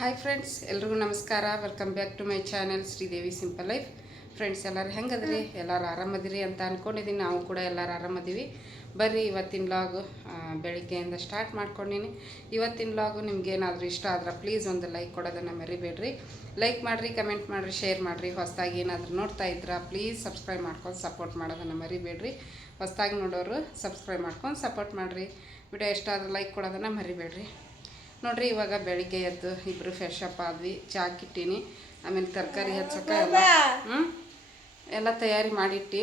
Hi friends, ಎಲ್ರಿಗೂ ನಮಸ್ಕಾರ. Welcome back to my channel Sridevi simple life. Friends, ಎಲ್ಲರೂ ಹೆಂಗದ್ರಿ? ಎಲ್ಲರೂ ಆರಾಮದಿರಿ ಅಂತ ಅಂದ್ಕೊಂಡಿದ್ದೀನಿ. ನಾವು ಕೂಡ ಎಲ್ಲರೂ ಆರಾಮದೀವಿ. ಬರ್ರಿ, ಇವತ್ತಿನ ಲಾಗು ಬೆಳಿಗ್ಗೆಯಿಂದ ಸ್ಟಾರ್ಟ್ ಮಾಡ್ಕೊಂಡಿನಿ. ಇವತ್ತಿನ ಲಾಗು ನಿಮ್ಗೇನಾದರೂ ಇಷ್ಟ ಆದ್ರೆ ಪ್ಲೀಸ್ ಒಂದು ಲೈಕ್ ಕೊಡೋದನ್ನು ಮರಿಬೇಡ್ರಿ. ಲೈಕ್ ಮಾಡಿರಿ, ಕಮೆಂಟ್ ಮಾಡಿರಿ, ಶೇರ್ ಮಾಡಿರಿ. ಹೊಸದಾಗಿ ಏನಾದರೂ ನೋಡ್ತಾ ಇದ್ರೆ ಪ್ಲೀಸ್ ಸಬ್ಸ್ಕ್ರೈಬ್ ಮಾಡ್ಕೊಂಡು ಸಪೋರ್ಟ್ ಮಾಡೋದನ್ನು ಮರಿಬೇಡ್ರಿ. ಹೊಸದಾಗಿ ನೋಡೋರು ಸಬ್ಸ್ಕ್ರೈಬ್ ಮಾಡ್ಕೊಂಡು ಸಪೋರ್ಟ್ ಮಾಡಿರಿ. ವಿಡಿಯೋ ಇಷ್ಟ ಆದ್ರೆ ಲೈಕ್ ಕೊಡೋದನ್ನು ಮರಿಬೇಡ್ರಿ. ನೋಡ್ರಿ, ಇವಾಗ ಬೆಳಿಗ್ಗೆ ಎದ್ದು ಇಬ್ಬರು ಫ್ರೆಶ್ ಅಪ್ ಆದ್ವಿ. ಚಾ ಕಿಟ್ಟೀನಿ, ಆಮೇಲೆ ತರಕಾರಿ ಹೆಚ್ಚಕ್ಕೆ ಎಲ್ಲ ತಯಾರಿ ಮಾಡಿಟ್ಟು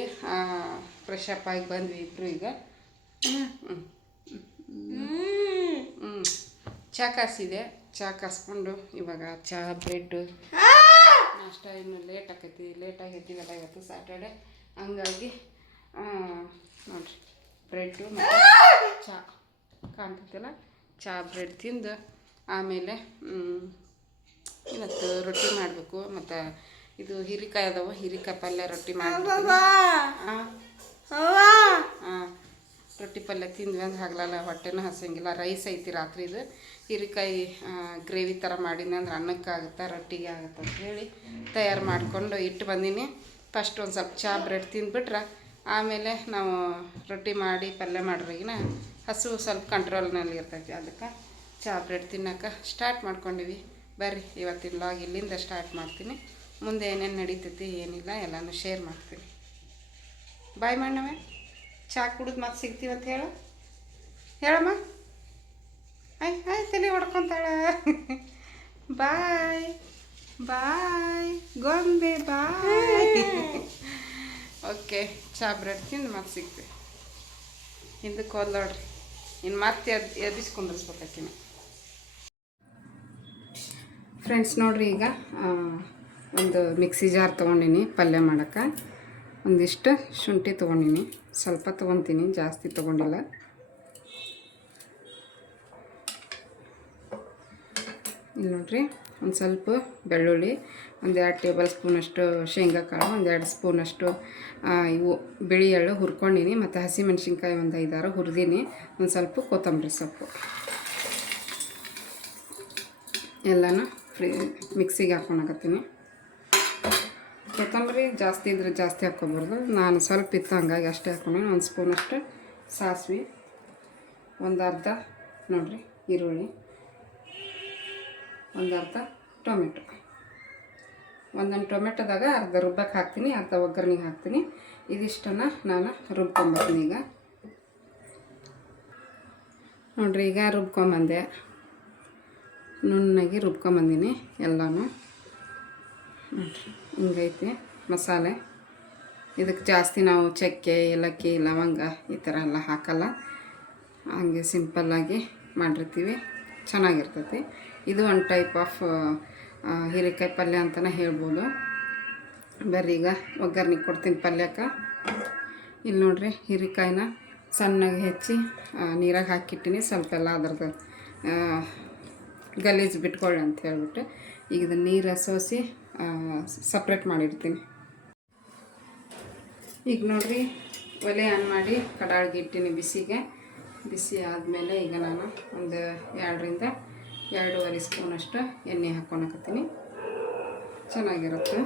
ಫ್ರೆಶ್ ಅಪ್ ಆಗಿ ಬಂದ್ವಿ ಇಬ್ಬರು. ಈಗ ಚಾ ಕಾಸಿದೆ. ಚಾ ಕಾಸ್ಕೊಂಡು ಇವಾಗ ಚಾ ಬ್ರೆಡ್ಡು ನಾಷ್ಟ. ಇನ್ನು ಲೇಟ್ ಆಗೈತಿವಲ್ಲ, ಇವತ್ತು ಸ್ಯಾಟರ್ಡೆ. ಹಂಗಾಗಿ ನೋಡ್ರಿ, ಬ್ರೆಡ್ಡು ಮತ್ತು ಚಾ ಕಾಣ್ತೈತಲ್ಲ, ಚಾ ಬ್ರೆಡ್ ತಿಂದು ಆಮೇಲೆ ಇವತ್ತು ರೊಟ್ಟಿ ಮಾಡಬೇಕು. ಮತ್ತು ಇದು ಹೀರಿಕಾಯಿ ಅದಾವ, ಹೀರಿಕಾಯಿ ಪಲ್ಯ ರೊಟ್ಟಿ ಮಾಡ್ಬೇಕು. ರೊಟ್ಟಿ ಪಲ್ಯ ತಿಂದ್ವಿ ಅಂದ್ರೆ ಹಗಲಲ್ಲ ಹೊಟ್ಟೆನೂ ಹಸಂಗಿಲ್ಲ. ರೈಸ್ ಐತಿ ರಾತ್ರಿದು. ಹೀರಿಕಾಯಿ ಗ್ರೇವಿ ಥರ ಮಾಡಿದ್ನಿ ಅಂದ್ರೆ ಅನ್ನಕ್ಕೆ ಆಗುತ್ತೆ, ರೊಟ್ಟಿಗೆ ಆಗುತ್ತೆ ಅಂತ ಹೇಳಿ ತಯಾರು ಮಾಡಿಕೊಂಡು ಇಟ್ಟು ಬಂದೀನಿ. ಫಸ್ಟ್ ಒಂದು ಸ್ವಲ್ಪ ಚಾ ಬ್ರೆಡ್ ತಿಂದ್ಬಿಟ್ರೆ ಆಮೇಲೆ ನಾವು ರೊಟ್ಟಿ ಮಾಡಿ ಪಲ್ಯ ಮಾಡ್ರಿಗಿನ ಹಸು ಸ್ವಲ್ಪ ಕಂಟ್ರೋಲ್ನಲ್ಲಿ ಇರ್ತೈತಿ. ಅದಕ್ಕೆ ಚಾ ಬ್ರೆಡ್ ತಿನ್ನೋಕೆ ಸ್ಟಾರ್ಟ್ ಮಾಡ್ಕೊಂಡಿವಿ. ಬರ್ರಿ, ಇವತ್ತಿನ ಲಾಗ್ ಇಲ್ಲಿಂದ ಸ್ಟಾರ್ಟ್ ಮಾಡ್ತೀನಿ. ಮುಂದೆ ಏನೇನು ನಡೀತೈತಿ ಏನಿಲ್ಲ ಎಲ್ಲನೂ ಶೇರ್ ಮಾಡ್ತೀನಿ. ಬಾಯ್ ಮಾಡಣವೆ. ಚಾ ಕುಡಿದು ಮತ್ತೆ ಸಿಗ್ತೀವಂತ ಹೇಳಮ್ಮ. ತಲೆ ಹೊಡ್ಕೊತಾಳ. ಬಾಯ್ ಬಾಯ್ ಗೊಂಬೆ ಬಾಯ್. ಓಕೆ, ಚಾ ಬ್ರೆಡ್ ತಿಂದು ಮತ್ತೆ ಸಿಗ್ತೀವಿ. ಹಿಂದಕ್ಕೆ ಹೋದ್ಲೋಡ್ರಿ, ಇನ್ನು ಮತ್ತೆ ಎಬ್ಬಿಸ್ಕೊಂಡಿಸ್ಬೇಕಾಕಿನ. ಫ್ರೆಂಡ್ಸ್, ನೋಡಿರಿ, ಈಗ ಒಂದು ಮಿಕ್ಸಿ ಜಾರ್ ತೊಗೊಂಡಿನಿ ಪಲ್ಯ ಮಾಡೋಕ್ಕೆ. ಒಂದಿಷ್ಟು ಶುಂಠಿ ತೊಗೊಂಡಿನಿ, ಸ್ವಲ್ಪ ತೊಗೊತೀನಿ, ಜಾಸ್ತಿ ತೊಗೊಂಡಿಲ್ಲ. ಇಲ್ಲಿ ನೋಡಿರಿ, ಒಂದು ಸ್ವಲ್ಪ ಬೆಳ್ಳುಳ್ಳಿ, ಒಂದು 2 ಟೇಬಲ್ ಸ್ಪೂನಷ್ಟು ಶೇಂಗಾ ಕಾಳು, ಒಂದು 2 ಸ್ಪೂನಷ್ಟು ಇವು ಬಿಳಿ ಎಳ್ಳು ಹುರ್ಕೊಂಡಿನಿ, ಮತ್ತು ಹಸಿಮೆಣ್ಸಿನ್ಕಾಯಿ ಒಂದು 5-6 ಹುರಿದೀನಿ, ಒಂದು ಸ್ವಲ್ಪ ಕೊತ್ತಂಬರಿ ಸೊಪ್ಪು ಎಲ್ಲನೂ ಮಿಕ್ಸಿಗೆ ಹಾಕ್ಕೊಳಕತ್ತೀನಿ. ಕೊತ್ತಂಬರಿ ಜಾಸ್ತಿ ಇದ್ರೆ ಜಾಸ್ತಿ ಹಾಕ್ಕೊಬಾರ್ದು, ನಾನು ಸ್ವಲ್ಪ ಇತ್ತು ಹಂಗಾಗಿ ಅಷ್ಟೇ ಹಾಕ್ಕೊಂಡೀನಿ. ಒಂದು ಸ್ಪೂನಷ್ಟು ಸಾಸಿವೆ, ಒಂದು ಅರ್ಧ ನೋಡಿರಿ ಈರುಳ್ಳಿ, ಒಂದು ಅರ್ಧ ಟೊಮೆಟೊ. ಒಂದೊಂದು ಟೊಮೆಟೊದಾಗ ಅರ್ಧ ರುಬ್ಬಕ್ಕೆ ಹಾಕ್ತೀನಿ, ಅರ್ಧ ಒಗ್ಗರಣೆಗೆ ಹಾಕ್ತೀನಿ. ಇದಿಷ್ಟನ್ನು ನಾನು ರುಬ್ಕೊಂಬರ್ತೀನಿ. ಈಗ ನೋಡಿರಿ, ಈಗ ರುಬ್ಕೊಂಬಂದೆ, ನುಣ್ಣಗೆ ರುಬ್ಕೊಂಬಂದಿನಿ ಎಲ್ಲನೂ. ನೋಡಿರಿ, ಹಿಂಗೈತಿ ಮಸಾಲೆ. ಇದಕ್ಕೆ ಜಾಸ್ತಿ ನಾವು ಚಕ್ಕೆ, ಏಲಕ್ಕಿ, ಲವಂಗ ಈ ಥರ ಎಲ್ಲ ಹಾಕಲ್ಲ, ಹಂಗೆ ಸಿಂಪಲ್ಲಾಗಿ ಮಾಡಿರ್ತೀವಿ, ಚೆನ್ನಾಗಿರ್ತೈತಿ. ಇದು ಒಂದು ಟೈಪ್ ಆಫ್ ಹೀರೆಕಾಯಿ ಪಲ್ಯ ಅಂತಲೇ ಹೇಳ್ಬೋದು. ಬರ್ರಿ, ಈಗ ಒಗ್ಗರಣೆ ಕೊಡ್ತೀನಿ ಪಲ್ಯಕ್ಕೆ. ಇಲ್ಲಿ ನೋಡಿರಿ, ಹೀರೆಕಾಯಿನ ಸಣ್ಣಗೆ ಹೆಚ್ಚಿ ನೀರಾಗೆ ಹಾಕಿಟ್ಟಿನಿ. ಸ್ವಲ್ಪ ಎಲ್ಲ ಅದ್ರದ್ದು ಗಲೀಜು ಬಿಟ್ಕೊಳ್ಳಿ ಅಂತ ಹೇಳ್ಬಿಟ್ಟು ಈಗ ಇದನ್ನು ನೀರು ಸೋಸಿ ಸಪ್ರೇಟ್ ಮಾಡಿರ್ತೀನಿ. ಈಗ ನೋಡಿರಿ, ಒಲೆ ಆನ್ ಮಾಡಿ ಕಡಾಳಿಗೆ ಇಟ್ಟಿನಿ ಬಿಸಿಗೆ. ಬಿಸಿ ಆದಮೇಲೆ ಈಗ ನಾನು ಒಂದು 2ರಿಂದ 2.5 ಸ್ಪೂನಷ್ಟು ಎಣ್ಣೆ ಹಾಕ್ಕೊಳಕತ್ತೀನಿ. ಚೆನ್ನಾಗಿರುತ್ತೆ.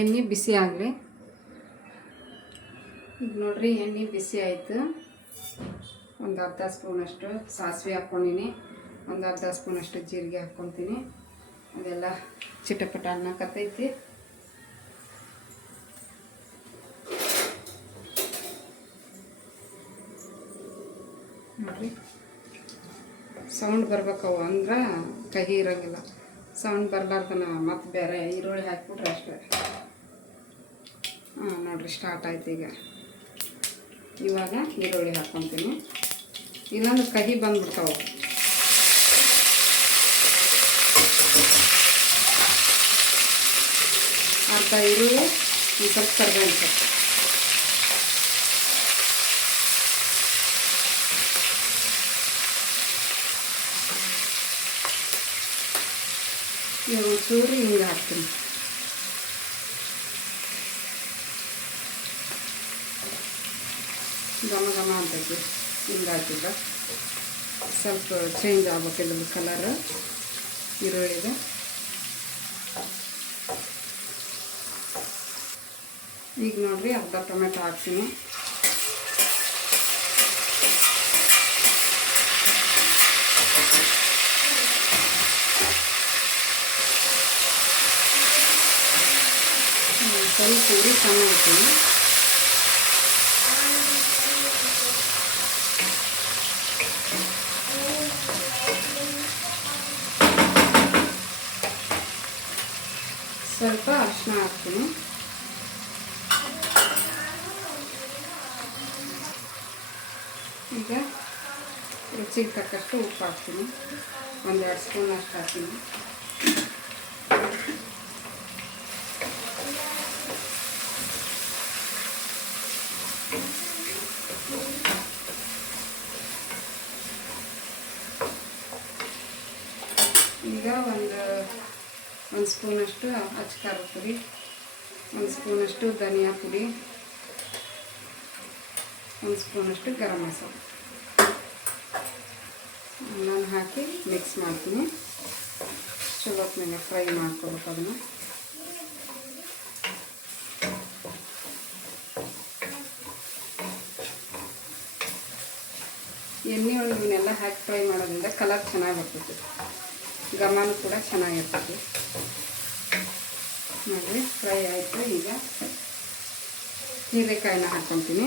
ಎಣ್ಣೆ ಬಿಸಿ ಆಗಲಿ. ಈಗ ನೋಡಿರಿ, ಎಣ್ಣೆ ಬಿಸಿ ಆಯಿತು. ಒಂದು ಅರ್ಧ ಸ್ಪೂನಷ್ಟು ಸಾಸಿವೆ ಹಾಕ್ಕೊಂಡಿನಿ, ಒಂದು ಅರ್ಧ ಸ್ಪೂನಷ್ಟು ಜೀರಿಗೆ ಹಾಕ್ಕೊತೀನಿ. ಅದೆಲ್ಲ ಚಿಟಪಟ ಅನ್ನಕತ್ತೈತಿ. ನೋಡಿರಿ, ಸೌಂಡ್ ಬರ್ಬೇಕವು, ಅಂದ್ರೆ ಕಹಿ ಇರೋಂಗಿಲ್ಲ. ಸೌಂಡ್ ಬರಲಾರ್ದನ ಮತ್ತೆ ಬೇರೆ ಈರುಳ್ಳಿ ಹಾಕಿಬಿಟ್ರೆ ಅಷ್ಟೇ. ನೋಡಿರಿ, ಸ್ಟಾರ್ಟ್ ಆಯ್ತು. ಈಗ ಇವಾಗ ಈರುಳ್ಳಿ ಹಾಕ್ಕೊತೀನಿ, ಇಲ್ಲಾಂದ್ರೆ ಕಹಿ ಬಂದ್ಬಿಡ್ತಾವೆ. ಅರ್ಧ ಈರುಳ್ಳಿ, ಒಂದು ಸ್ವಲ್ಪ ಕರಿಬೇವು ಸೊಪ್ಪು. ಇವಾಗ ಚೂರು ಹಿಂಗೆ ಹಾಕ್ತೀನಿ. ಘಮ ಘಮ ಅಂತೈತಿ ಹಿಂಗೆ ಹಾಕಿದ್ರೆ. ಸ್ವಲ್ಪ ಚೇಂಜ್ ಆಗ್ಬೇಕು ಇದ್ರದ್ದು ಕಲರ್ ಈರುಳ್ಳಿದು. ಈಗ ನೋಡಿರಿ ಅರ್ಧ ಟೊಮೆಟೊ ಹಾಕ್ತೀನಿ. ಸ್ವಲ್ಪ ಉರಿ ಕಮ್ಮಿ ಹಾಕ್ತೀನಿ. ಸ್ವಲ್ಪ ಅರಿಶಿನ ಹಾಕ್ತೀನಿ. ಈಗ ರುಚಿಗೆ ತಕ್ಕಷ್ಟು ಉಪ್ಪು ಹಾಕ್ತೀನಿ. 1-2 ಸ್ಪೂನ್ ಅಷ್ಟು ಹಾಕ್ತೀನಿ. ಈಗ ಒಂದು ಸ್ಪೂನಷ್ಟು ಅಚ್ಚ ಖಾರದ ಪುಡಿ, 1 ಸ್ಪೂನಷ್ಟು ಧನಿಯಾ ಪುಡಿ, 1 ಸ್ಪೂನಷ್ಟು ಗರಂ ಮಸಾಲೆ ನಾನು ಹಾಕಿ ಮಿಕ್ಸ್ ಮಾಡ್ತೀನಿ. ಚಲೋ ಮೇಲೆ ಫ್ರೈ ಮಾಡ್ಕೊಬೇಕು ಅದನ್ನು. ಎಣ್ಣೆ ಒಳಗೆ ಇವನ್ನೆಲ್ಲ ಹಾಕಿ ಫ್ರೈ ಮಾಡೋದ್ರಿಂದ ಕಲರ್ ಚೆನ್ನಾಗಿ ಬರ್ತೈತಿ, ಘಮನೂ ಕೂಡ ಚೆನ್ನಾಗಿರ್ತೈತಿ. ನೋಡಿ ಫ್ರೈ ಆಯಿತು. ಈಗ ಹೀರೆಕಾಯಿನ ಹಾಕ್ಕೊತೀನಿ.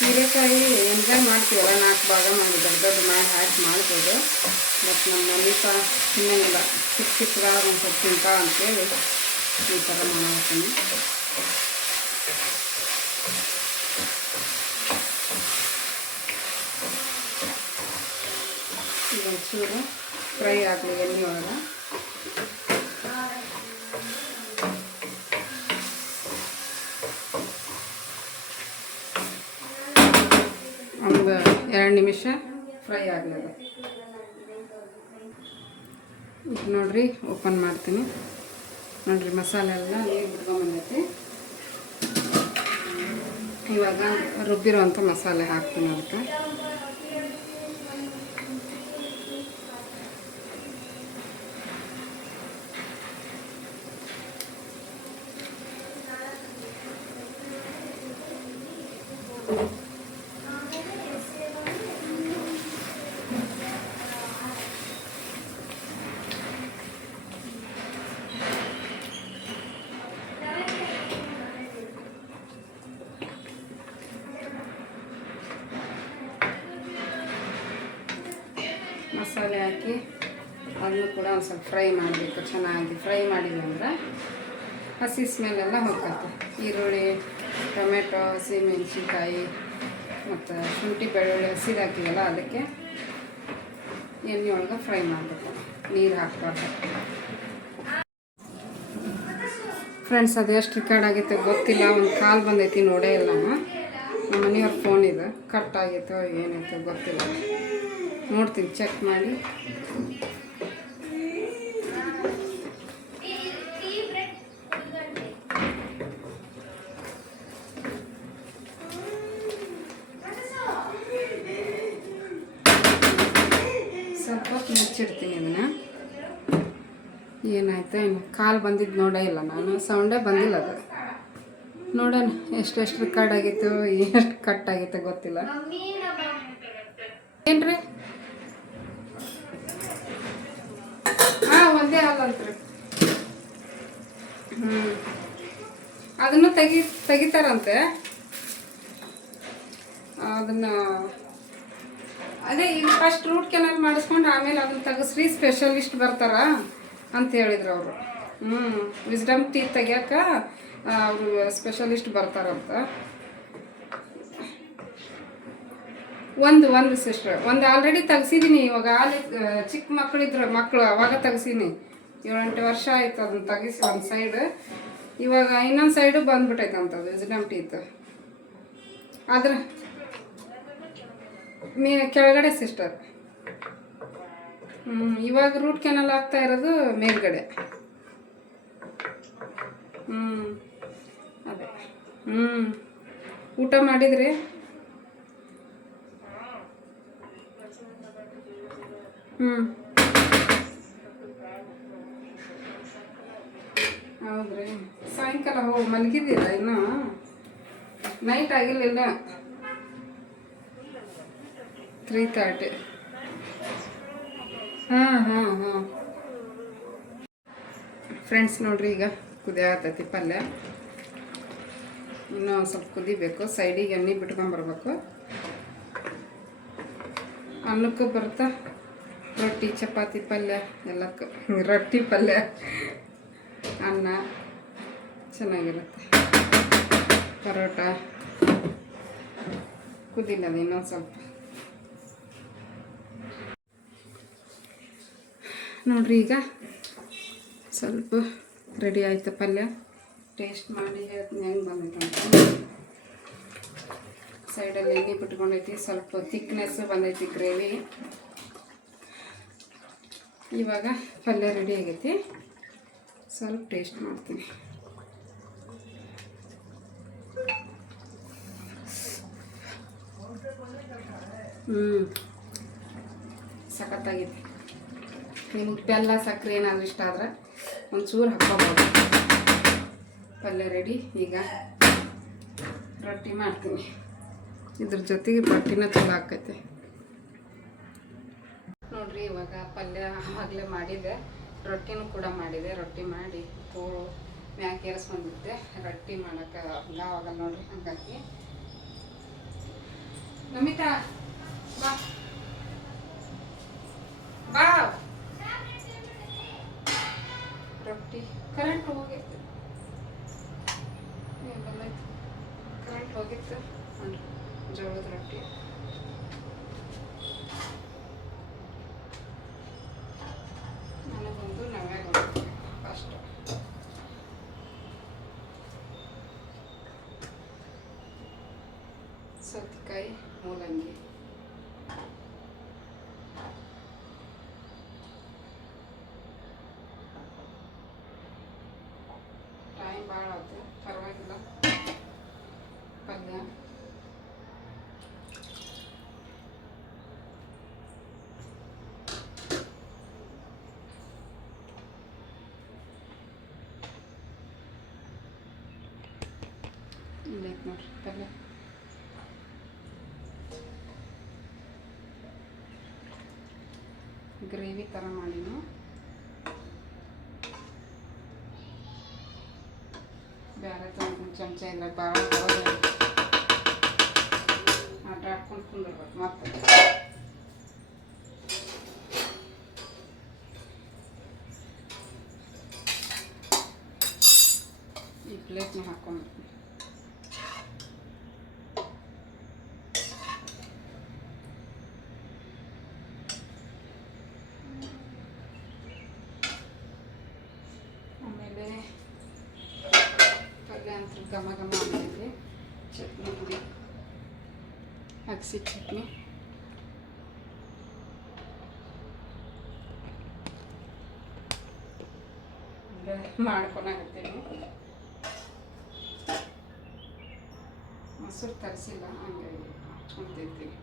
ಹೀರೆಕಾಯಿ ಎಂಜಾಯ್ ಮಾಡ್ತೀವಲ್ಲ, 4 ಭಾಗ ಮಾಡಿ ದೊಡ್ಡ ಮಾಡಿ ಹಾಕಿ ಮಾಡ್ಬೋದು. ಬಟ್ ನಮ್ಮ ಮನೆ ತಿನ್ನಂಗಿಲ್ಲ, ಚಿಕ್ಕದಾಗ ಒಂದು ಸ್ವಲ್ಪ ತಿಂತ ಅಂತೇಳಿ ಈ ಥರ ಮಾಡ್ತೀನಿ. ಒಂಚೂರು ಫ್ರೈ ಆಗಲಿ ಎಣ್ಣೆ ಒಳಗೆ. ಒಂದು 2 ನಿಮಿಷ ಫ್ರೈ ಆಗಲಿ. ಈಗ ನೋಡಿರಿ ಓಪನ್ ಮಾಡ್ತೀನಿ. ನೋಡಿರಿ ಮಸಾಲೆ ಎಲ್ಲ ನೀರು ಬಿಟ್ಕೊಂಡ್ಬಂದೈತಿ. ಇವಾಗ ರುಬ್ಬಿರೋವಂಥ ಮಸಾಲೆ ಹಾಕ್ತೀನಿ ಅದಕ್ಕೆ. ಮಸಾಲೆ ಹಾಕಿ ಅದನ್ನು ಕೂಡ ಒಂದು ಸ್ವಲ್ಪ ಫ್ರೈ ಮಾಡಬೇಕು. ಚೆನ್ನಾಗಿ ಫ್ರೈ ಮಾಡಿಲ್ಲ ಅಂದ್ರೆ ಹಸಿ ಸ್ಮೆಲ್ಲೆಲ್ಲ ಹೋಗ್ತೈತೆ. ಈರುಳ್ಳಿ, ಟೊಮೆಟೊ, ಹಸಿಮೆಣ್ಸಿನ್ಕಾಯಿ ಮತ್ತು ಶುಂಠಿ ಬೆಳ್ಳುಳ್ಳಿ ಹಸಿದು ಹಾಕಿವಲ್ಲ, ಅದಕ್ಕೆ ಎಣ್ಣೆ ಒಳಗೆ ಫ್ರೈ ಮಾಡಬೇಕು, ನೀರು ಹಾಕ್ಬಾರ್ದು. ಫ್ರೆಂಡ್ಸ್, ಅದು ಎಷ್ಟು ರೆಕಾರ್ಡ್ ಆಗೈತೆ ಗೊತ್ತಿಲ್ಲ. ಒಂದು ಕಾಲ್ ಬಂದೈತಿ, ನೋಡೇ ಇಲ್ಲ. ನಮ್ಮ ಮನೆಯವ್ರ ಫೋನ್ ಇದೆ, ಕಟ್ ಆಗೈತೋ ಏನೈತೋ ಗೊತ್ತಿಲ್ಲ. ನೋಡ್ತೀನಿ, ಚೆಕ್ ಮಾಡಿ. ಸ್ವಲ್ಪ ಮುಚ್ಚಿಡ್ತೀನಿ ಇದನ್ನು. ಏನಾಯ್ತು ಏನು ಕಾಲ್ ಬಂದಿದ್ದು ನೋಡೇ ಇಲ್ಲ ನಾನು, ಸೌಂಡೇ ಬಂದಿಲ್ಲ ಅದು. ನೋಡೋಣ ಎಷ್ಟು ರೆಕಾರ್ಡ್ ಆಗಿತ್ತು, ಎಷ್ಟು ಕಟ್ ಆಗೈತೆ ಗೊತ್ತಿಲ್ಲ. ಏನ್ರಿ? ಒಂದೇ ಹಾಲಂತ್ರಿ. ಅದನ್ನು ತೆಗಿತಾರಂತೆ. ಅದನ್ನು ಅದೇ ಈಗ ಫಸ್ಟ್ ರೂಟ್ ಕೆನಾಲ್ ಮಾಡಿಸ್ಕೊಂಡು ಆಮೇಲೆ ಅದನ್ನು ತೆಗಿಸ್ರಿ, ಸ್ಪೆಷಲಿಸ್ಟ್ ಬರ್ತಾರ ಅಂತ ಹೇಳಿದ್ರು ಅವರು. ವಿಸ್ಡಮ್ ಟೀತ್ ತೆಗಿಯಕ್ಕ ಅವರು ಸ್ಪೆಷಲಿಸ್ಟ್ ಬರ್ತಾರಂತ. ಒಂದು ಸಿಸ್ಟರ್, ಒಂದು ಆಲ್ರೆಡಿ ತೆಗ್ಸಿದ್ದೀನಿ. ಇವಾಗ ಚಿಕ್ಕ ಮಕ್ಕಳು ಅವಾಗ ತೆಗ್ಸೀನಿ. 7-8 ವರ್ಷ ಆಯ್ತು ಅದನ್ನ ತೆಗಿಸಿ ಒಂದು ಸೈಡ್. ಇವಾಗ ಇನ್ನೊಂದು ಸೈಡು ಬಂದ್ಬಿಟ್ಟೈತೆ ಅಂತದ್ದು ವಿಸ್ಡಮ್ ಟೀತ್. ಅದ್ರ ಕೆಳಗಡೆ ಸಿಸ್ಟರ್. ಇವಾಗ ರೂಟ್ ಕೆನಲ್ ಆಗ್ತಾ ಇರೋದು ಮೇಲ್ಗಡೆ. ಅದೇ ಊಟ ಮಾಡಿದ್ರಿ? ಹೌದ್ರಿ. ಸಾಯಂಕಾಲ ಹೋಗಿ ಮಲಗಿದ್ದೀರಾ ಇನ್ನೂ? ನೈಟ್ ಆಗಿರಲಿಲ್ಲ? 3:30. ಹಾಂ ಫ್ರೆಂಡ್ಸ್ ನೋಡ್ರಿ, ಈಗ ಕುದಿಯಾತೈತಿ ಪಲ್ಯ. ಇನ್ನೂ ಒಂದು ಸ್ವಲ್ಪ ಕುದಿಬೇಕು. ಸೈಡಿಗೆ ಎಣ್ಣೆ ಬಿಟ್ಕೊಂಬರ್ಬೇಕು. ಅನ್ನಕ್ಕೂ ಬರ್ತಾ ರೊಟ್ಟಿ, ಚಪಾತಿ, ಪಲ್ಯ ಎಲ್ಲಕ್ಕೂ. ರೊಟ್ಟಿ, ಪಲ್ಯ, ಅನ್ನ ಚೆನ್ನಾಗಿರುತ್ತೆ. ಪರೋಟ ಕುದಿಲ್ಲ, ಅದು ಇನ್ನೊಂದು ಸ್ವಲ್ಪ. ನೋಡ್ರಿ, ಈಗ ಸ್ವಲ್ಪ ರೆಡಿ ಆಯಿತು ಪಲ್ಯ. ಟೇಸ್ಟ್ ಮಾಡಿ ಹೇಳ್ತೀನಿ ಹೆಂಗೆ ಬಂದೈತೆ ಅಂತ. ಸೈಡಲ್ಲಿ ಎಣ್ಣೆ ಬಿಟ್ಕೊಂಡೈತಿ, ಸ್ವಲ್ಪ ಥಿಕ್ನೆಸ್ಸು ಬಂದೈತಿ ಗ್ರೇವಿ. ಇವಾಗ ಪಲ್ಯ ರೆಡಿ ಆಗೈತಿ. ಸ್ವಲ್ಪ ಟೇಸ್ಟ್ ಮಾಡ್ತೀನಿ. ಸಖತ್ತಾಗೈತಿ. ನಿಮ್ಗೆ ಬೆಲ್ಲ ಸಕ್ಕರೆ ಏನಾದರೂ ಇಷ್ಟ ಆದ್ರೆ ಒಂಚೂರು ಹಾಕ್ಕೋಬೋದು. ಪಲ್ಯ ರೆಡಿ. ಈಗ ರೊಟ್ಟಿ ಮಾಡ್ತೀನಿ. ಇದ್ರ ಜೊತೆಗೆ ರೊಟ್ಟಿನ ಚಲೋ ಆಕೈತೆ. ನೋಡ್ರಿ, ಇವಾಗ ಪಲ್ಯ ಆಗಲೇ ಮಾಡಿದೆ, ರೊಟ್ಟಿನೂ ಕೂಡ ಮಾಡಿದೆ. ರೊಟ್ಟಿ ಮಾಡಿ ಮ್ಯಾಗ ಏರಿಸ್ಕೊಂಡಿದ್ದೆ. ರೊಟ್ಟಿ ಮಾಡೋಕೆ ಹಂಗಾಗಲ್ಲ ನೋಡ್ರಿ, ಹಂಗಾಗಿ ನಮಿತಾ ಬಾ ಬಾ. ರೊಟ್ಟಿ ಕರೆಂಟ್ ಹೋಗಿತ್ತು, ಕರೆಂಟ್ ಹೋಗಿತ್ತು. ನೋಡ್ರಿ, ಜೋಳದ ರೊಟ್ಟಿ. ನನಗೊಂದು ನವ್ಯಾಗೊಂದು ಫಸ್ಟ್. ಸೌತೆಕಾಯಿ, ಮೂಲಂಗಿ. ಟೈಮ್ ಭಾಳ ಆಯ್ತು, ಪರವಾಗಿಲ್ಲ. ಪಲ್ಯ ಇಲ್ಲೈತೆ ನೋಡ್ರಿ. ಪಲ್ಯ ಗ್ರೇವಿ ಥರ ಮಾಡಿನು. ಬೇರೆ ಒಂದು ಚಮಚ ಇಲ್ಲ, ಭಾಳ ಆಟ ಆಡ್ಕೊಂಡು ಕುಂದಿರ್ಬೇಕು. ಮತ್ತೆ ಈ ಪ್ಲೇಟ್ನ ಹಾಕ್ಕೊಂಡು ಆಮೇಲೆ ಪಲ್ಯ ಅಂತ ಘಮ ಘಮ ಆಗಿದೆ. ಚಟ್ನಿ ಪುಡಿ, ಅಗಸಿ ಚಟ್ನಿ. ಮಾಡ್ಕೊಳಕತ್ತೀನಿ. ಮೊಸರು ತರಿಸಿಲ್ಲ, ಹಂಗಾಗಿ ಹಚ್ಕೊತಿರ್ತೀವಿ.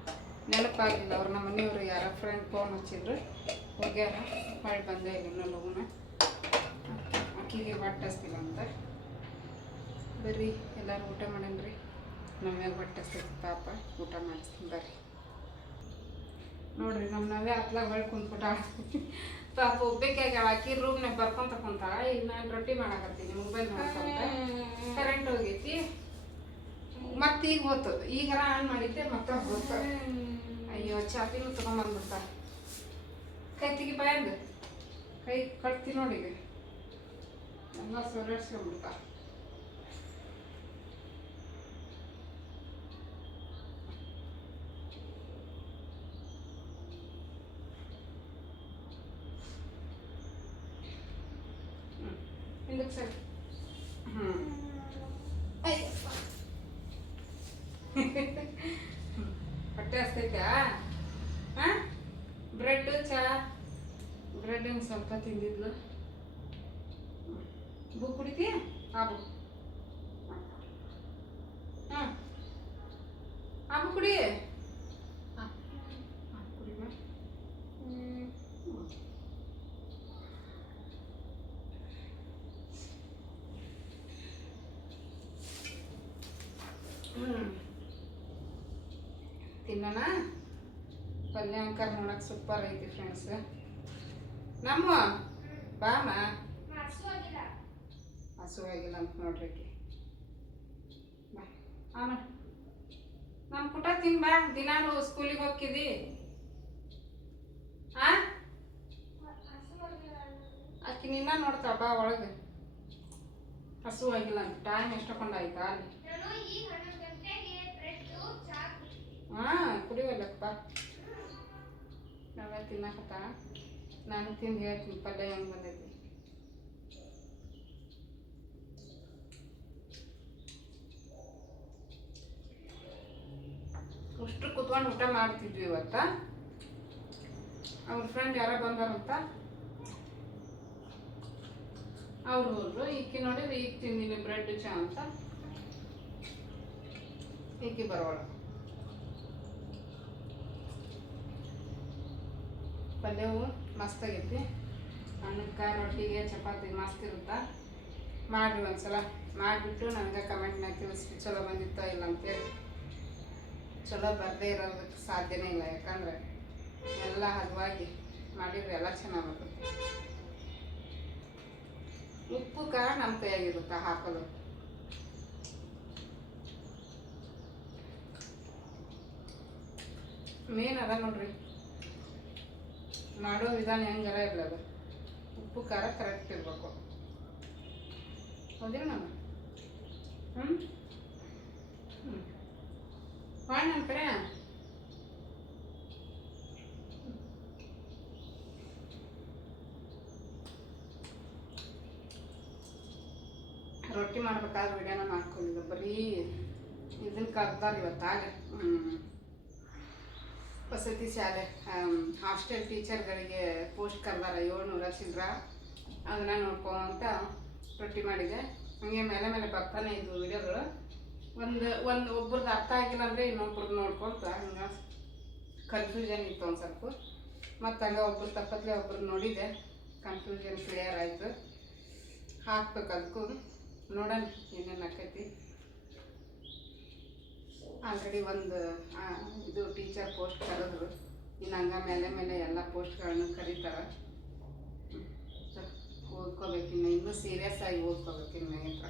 ನೆನಪಾಗಿಲ್ಲ. ಅವ್ರು ನಮ್ಮ ಮನೆಯವರು ಯಾರೋ ಫ್ರೆಂಡ್ ಫೋನ್ ಹಚ್ಚಿದ್ರು, ಹೋಗ್ಯಾರ. ಹೊಳ್ಳಿ ಬಂದೇ ಇಲ್ಲ ಇನ್ನೂ ಲಗುನ. ಅಕ್ಕಿಗೆ ಹೊಟ್ಟೆ ಹಸ್ತಿಲ್ಲ ಅಂತ. ಬರ್ರಿ ಎಲ್ಲರೂ ಊಟ ಮಾಡನ್ರಿ. ನಮ್ಯಾಗ ಹೊಟ್ಟೆ ಹಸ್ತೈತಿ ಪಾಪ, ಊಟ ಮಾಡಿಸ್ತೀನಿ ಬರ್ರಿ. ನೋಡ್ರಿ, ನಮ್ಮ ನಾವೇ ಹತ್ಲಾಗ ಹೊಳ್ಳಿ ಕುಂತ್ಬಿಟ್ಟ. ಪಾಪ ಒಬ್ಬೇಕಾಗ ಅಕ್ಕಿ ರೂಮ್ನಾಗ ಬರ್ಕೊಂತ ಕುಂತಾಳ. ಈಗ ನಾನು ರೊಟ್ಟಿ ಮಾಡಾಕತ್ತೀನಿ, ಮೊಬೈಲ್ ನೋಡ್ಕೊಂತ. ಕರೆಂಟ್ ಹೋಗೈತಿ, ಮತ್ತೆ ಈಗ ಹೋತು. ಈಗಾರ ಆನ್ ಮಾಡಿದ್ದೆ, ಮತ್ತೆ ಹೋತು. ಅಯ್ಯೋ, ಚಾಪಿನೂ ತೊಗೊಂಬಂದ್ಬಿಡ್ತಾ. ಕೈ ತೆಗಿ ಬಾಯಂದ, ಕೈ ಕಟ್ತಿ ನೋಡಿ. ಈಗ ಎಲ್ಲ ಸೊರಡ್ಸ್ಕೊಂಡ್ಬಿಡ್ತಾ. ಹಿಂದಕ್ಕೆ ಸರಿ. ಹೊಟ್ಟೆ ಹಸ್ತೈತಾ? ಹಾಂ, ಬ್ರೆಡ್ಡು ಚಾ. ಬ್ರೆಡ್ ಸ್ವಲ್ಪ ತಿಂದಿದ್ಲು. ಬುಕ್ ಕುಡಿತೀಯ? ಆ ಬುಕ್ ತಿನ್ನೋಣ. ಪಲ್ಯ ಅಂಕರ್ ನೋಡಕ್ಕೆ ಸೂಪರ್ ಐತಿ ಫ್ರೆಂಡ್ಸ್. ನಮ್ಮ ಬಾಮ ಹಸುವಾಗಿಲ್ಲ ಅಂತ ನೋಡ್ರಿ. ಬಾ ಆಮೇಲೆ ನಮ್ಮ ಪುಟ ತಿನ್ ಬಾ. ದಿನಾಲು ಸ್ಕೂಲಿಗೆ ಹೋಗ್ತಿದ್ದಿ. ಆಕಿ ನಿನ್ನ ನೋಡ್ತಾಳ ಬಾ ಒಳಗೆ. ಹಸುವಾಗಿಲ್ಲ ಅಂತ ಟೈಮ್ ಎಷ್ಟೊಂದಾಯ್ತಾ ಅಲ್ಲಿ. ಕುಡಿವಲ್ಲಪ್ಪ. ನಾವೇ ತಿನ್ನಕತ್ತ. ನಾನು ತಿಂದು ಹೇಳ್ತೀನಿ ಪಲ್ಯ ಹೆಂಗೆ ಬಂದೈತಿ. ಅಷ್ಟು ಕುತ್ಕೊಂಡು ಊಟ ಮಾಡ್ತಿದ್ವಿ ಇವತ್ತ. ಅವ್ರ ಫ್ರೆಂಡ್ ಯಾರೋ ಬಂದಾರಂತ, ಅವ್ರು ಹೋದ್ರು. ಈಕಿ ನೋಡಿದ್ರೆ ಈಗ ತಿಂದಿನಿ ಬ್ರೆಡ್ ಚಾ ಅಂತ. ಈಕಿ ಬರೋಳ. ಪಲ್ಯವು ಮಸ್ತಾಗೈತಿ. ಅನ್ನಕ್ಕೆ ರೊಟ್ಟಿಗೆ ಚಪಾತಿ ಮಸ್ತ್ ಇರುತ್ತಾ. ಮಾಡಿರಿ ಒಂದ್ಸಲ. ಮಾಡಿಬಿಟ್ಟು ನನಗೆ ಕಮೆಂಟ್ನಾಗ ತಿಳಿಸಿ ಚಲೋ ಬಂದಿತ್ತೋ ಇಲ್ಲ ಅಂತೇಳಿ. ಚಲೋ ಬರದೇ ಇರೋದಕ್ಕೆ ಸಾಧ್ಯನೇ ಇಲ್ಲ, ಯಾಕಂದ್ರೆ ಎಲ್ಲ ಹದವಾಗಿ ಮಾಡಿದ್ರೆ ಎಲ್ಲ ಚೆನ್ನಾಗಿ ಬರ್ತದೆ. ಉಪ್ಪು ಖಾರ ನಮ್ಮ ಕೈಯಾಗಿರುತ್ತೆ ಹಾಕೋದು. ಮೇನ್ ಅದ ನೋಡ್ರಿ, ಮಾಡೋ ವಿಧಾನ ಹೆಂಗಾರ ಇರಲಿ ಅದು. ಉಪ್ಪು ಖಾರ ಕರೆಕ್ಟ್ ಇರಬೇಕು. ಹೌದಿಲ್ಲ ನಮ್ಮ ಬಾಯ್ ನನ್ನ ಕಡೆ. ರೊಟ್ಟಿ ಮಾಡ್ಬೇಕಾದ್ರೆ ವಿಡಿಯೋನ ಮಾಡ್ಕೊಂಡಿದ್ದು. ಬರೀ ಇದನ್ನು ಕರ್ದಾರ ಇವತ್ತಾಗ. ವಸತಿ ಶಾಲೆ ಹಾಸ್ಟೆಲ್ ಟೀಚರ್ಗಳಿಗೆ ಪೋಸ್ಟ್ ಕರ್ದಾರ 700 ಚಿಲ್ಲರ. ಅದನ್ನು ನೋಡ್ಕೊಂತ ರೊಟ್ಟಿ ಮಾಡಿದೆ. ಹಂಗೆ ಮೇಲೆ ಮೇಲೆ ಬರ್ತಾನೆ ಇದ್ವು ವಿಡಿಯೋಗಳು. ಒಬ್ರದ್ದು ಅರ್ಥ ಆಗಿಲ್ಲ ಅಂದರೆ ಇನ್ನೊಬ್ರದ್ದು ನೋಡ್ಕೊತ ಹಂಗೆ ಕನ್ಫ್ಯೂಷನ್ ಇತ್ತು ಒಂದು ಸ್ವಲ್ಪ. ಮತ್ತು ಹಂಗೆ ಒಬ್ರು ತಪ್ಪತ್ಲೆ ಒಬ್ರದ್ದು ನೋಡಿದೆ, ಕನ್ಫ್ಯೂಷನ್ ಕ್ಲಿಯರ್ ಆಯಿತು. ಹಾಕ್ಬೇಕು ಅದಕ್ಕೂ. ನೋಡೋಣ ಏನೇನು ಆಕೈತಿ. ಆಲ್ರೆಡಿ ಒಂದು ಇದು ಟೀಚರ್ ಪೋಸ್ಟ್ ಕರೆದ್ರು. ಇನ್ನು ಹಂಗೆ ಮೇಲೆ ಮೇಲೆ ಎಲ್ಲ ಪೋಸ್ಟ್ಗಳನ್ನು ಕರೀತಾರೆ. ಓದ್ಕೋಬೇಕು ಇನ್ನೂ ಸೀರಿಯಸ್ ಆಗಿ ಓದ್ಕೋಬೇಕು ಇನ್ನು ಹತ್ರ.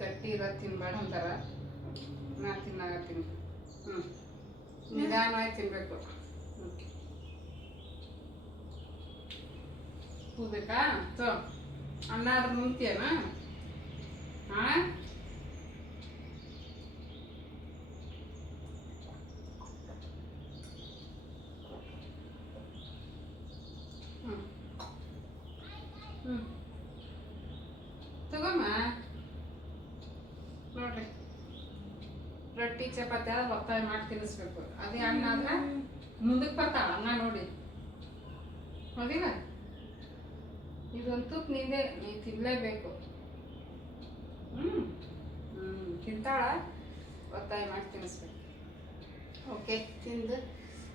ಗಟ್ಟಿ ಇರೋದು ತಿನ್ಬೇಡ ಅಂತಾರ. ನಾನು ತಿನ್ನಾಗತ್ತೀನಿ. ನಿಧಾನವಾಗಿ ತಿನ್ನಬೇಕು. ಕೂಬೇಕಾ? ಸೊ ಅನ್ನ ಆದ್ರೆ ಮುಂಗ್ತೀಯನಾ? ಹಾಂ, ತಗೋಮ್ಮ. ನೋಡ್ರಿ, ರೊಟ್ಟಿ ಚಪಾತಿ ಆದ್ರೆ ಒತ್ತಾಯ ಮಾಡಿ ತಿನ್ನಿಸ್ಬೇಕು. ಅದೇ ಅನ್ನ ಆದ್ರೆ ಮುಂದಕ್ಕೆ ಬರ್ತಾಳ ಅನ್ನ ನೋಡಿ. ಹೌದಿಲ್ಲ? ಇದಂತೂ ನೀನೇ ತಿನ್ನಲೇಬೇಕು. ತಿಂತಾಳ, ಒತ್ತಾಯ ಮಾಡಿ ತಿನ್ನಿಸ್ಬೇಕು. ಓಕೆ, ತಿಂದು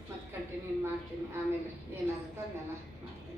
ಮತ್ತೆ ಕಂಟಿನ್ಯೂ ಮಾಡ್ತೀನಿ. ಆಮೇಲೆ ಏನಾಗುತ್ತೋ ಅದನ್ನೆಲ್ಲ ಮಾಡ್ತೀನಿ.